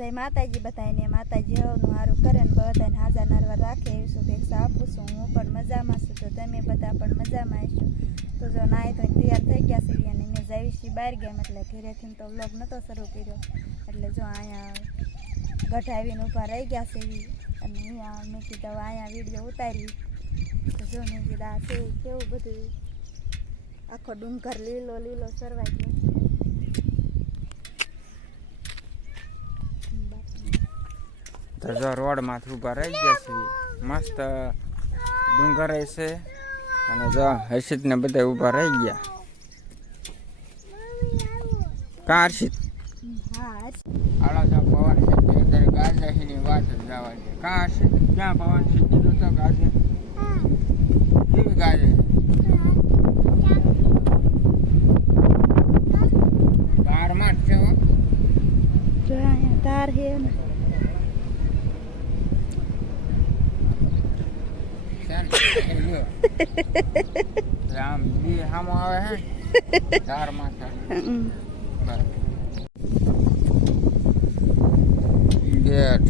જય માતાજી બધાને માતાજી, હવનું સારું કરે ને બધાને હાજર નરવા રાખે એવી શુભેચ્છા આપું છું. હું પણ મજામાં છું. તો તમે બધા પણ મજામાં છું તો જો નાય તો તૈયાર થઈ ગયા છે અને મેં જાવીશી બહાર ગયા એટલે ઘરેથી તો વ્લોગ નહોતો શરૂ કર્યો. એટલે જો અહીંયા ગઢ ઊભા રહી ગયા છે. અને અહીંયા મેં કીધું અહીંયા વીડિયો ઉતારી તો જો મેં કીધું છે, કેવું બધું? આખો ડુંગર લીલો લીલો સરવાઈ ગયો. તો જો રોડમાંથી ઊભા રહી ગયા છે. મસ્ત ડુંગર છે. અને જો હર્ષિત ને બધા ઊભા રહી ગયા. કા હર્ષિત? હા હાલો, જો પવન સિદ્ધિ અંદર ગાજહીની વાત જ જવા દે. કા હર્ષિત? ક્યાં પવન સિદ્ધિ તો તો ગાજે કેવી ગાજે બારમાં જ છે હો. જો અહીંયા તાર હે ને આમ બી સામો આવે હે ચાર માથા હમ. ગેટ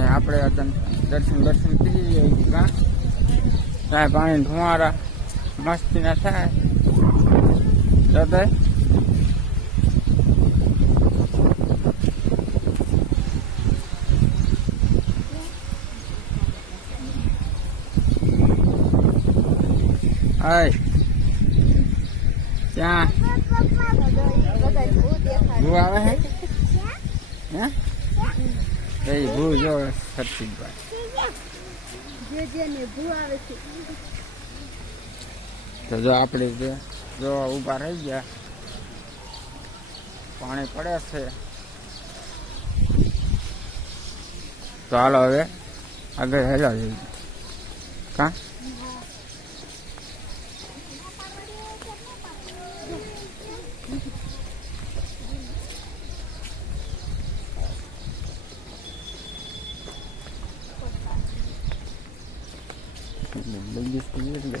અને આપણે અત્યારે દર્શન દર્શન કરી લઈએ કા ચાય પાણી ધુમારા મસ્તીના થાય જતા હાય ક્યાં બધા ભૂત દેખાડે ભૂ આવે હે હે એ ભૂ જો છે. તો જો આપણે જે જો ઊભા રહી ગયા પાણી પડે છે. તો હાલો હવે આગળ હેલા જઈએ. કા બગીચ એટલે મસ્ત હાલો તો દર્શન કરવા જાય છીએ હાલો આપણે દર્શન કરીએ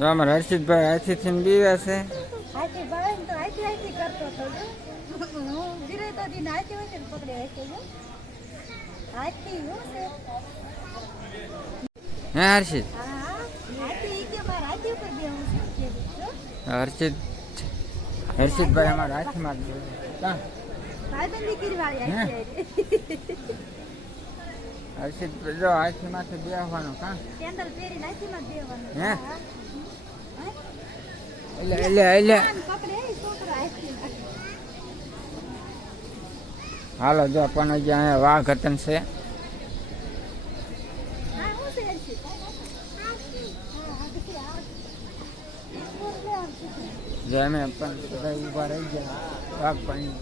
જો અમારે હર્ષિતભાઈ હાથીથી બીવે છે હાથી ભાઈ તો હાથી હાથી કરતો હતો જો. હું ગીરે તો દી હાથી હોય ને પકડે હાથી જો હાથી હું છે હે હર્ષિત હા હા હાથી ઈ કે મારા હાથી ઉપર બેહું છું કે જો હર્ષિત હર્ષિતભાઈ અમારા હાથીમાં જ બેસે. કા? ભાઈબંધી કરી વાળી હાથી હારી. હર્ષિત જો હાથી માથે બેસવાનું કાં કેન્ડલ પહેરીને આખીમાં જ બેહવાનું. હે? હા. હે? એટલે એટલે એટલે કાન પકડે એ છોકરો આખીમાં. હાલો જો પણ હજી અહીંયા વાઘ હતન છે હા, હું છે હર્ષિત? હા, હા, દીકરી, આ. લે આમ દીકરી. જે અમે પણ બધા ઊભા રહી ગયા વાઘ પાણી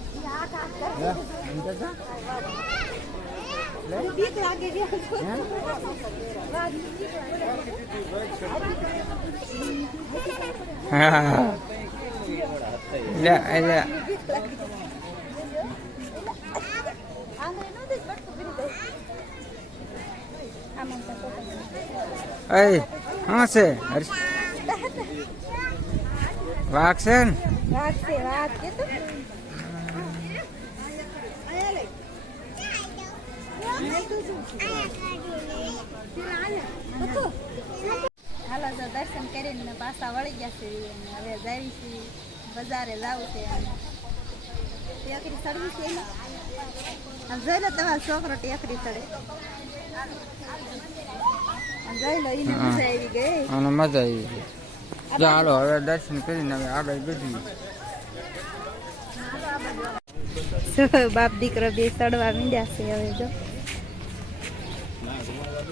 Hei, ngase, harus vaksin. Vaksin, vaksin. હાલો તો દર્શન કરીને પાછા વળી ગયા છે હવે જાવી છે બજારે લાવું છે ટેકરી ચડવી છે એને જોઈ લો તમારો છોકરો ટેકરી ચડે જોઈ લો એને મજા આવી ગઈ. અને મજા આવી ગઈ. જો હવે દર્શન કરીને હવે આગળ બાપ દીકરો બે ચડવા મીંડ્યા છે હવે જો.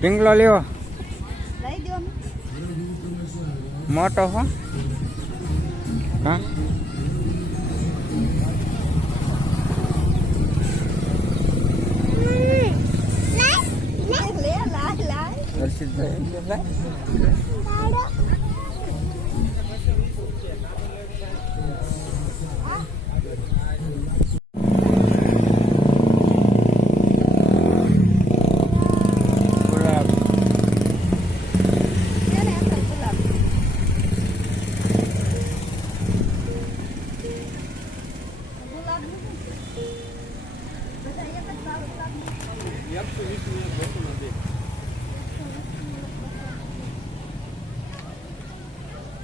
પિંગલો લ્યો લઈ દો મોટો હો હા લે લાય લાય હર્ષિતભાઈ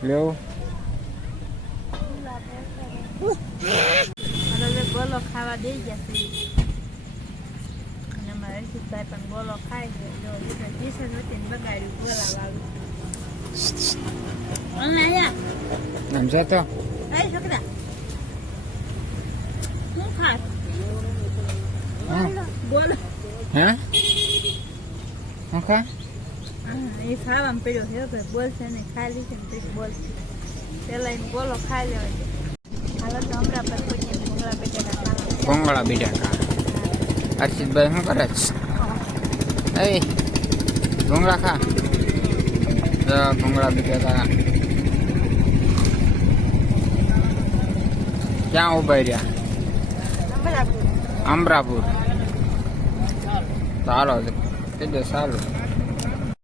લેવું ગોલો ખાવા દઈ છે. અને અમારા હર્ષિતભાઈ પણ ગોલો ખાય છે. જો જીસન હતી ને બગાડ્યું બોલાવા આવ્યું એમ જતો એ છોકરા. શું ખાસ? હા. ગોલો હે શું ખા એ ખાવામાં પડ્યો છે ભાઈ બોલશે ને ખાઈ લીધે ને પછી બોલશે પેલા એને ગોલો ખાઈ લેવો છે હાલો તો હમણાં પર કોઈ ભૂંગળા પેટેલા ખાવા ભોંગળા બીજા ખા હર્ષિતભાઈ શું કરે છે એ ભોંગળા ખા જો ભોંગળા બીજા ખા ક્યાં ઉભા રહ્યા બરાબર અમરાપુર ચાલો કીધું સારું.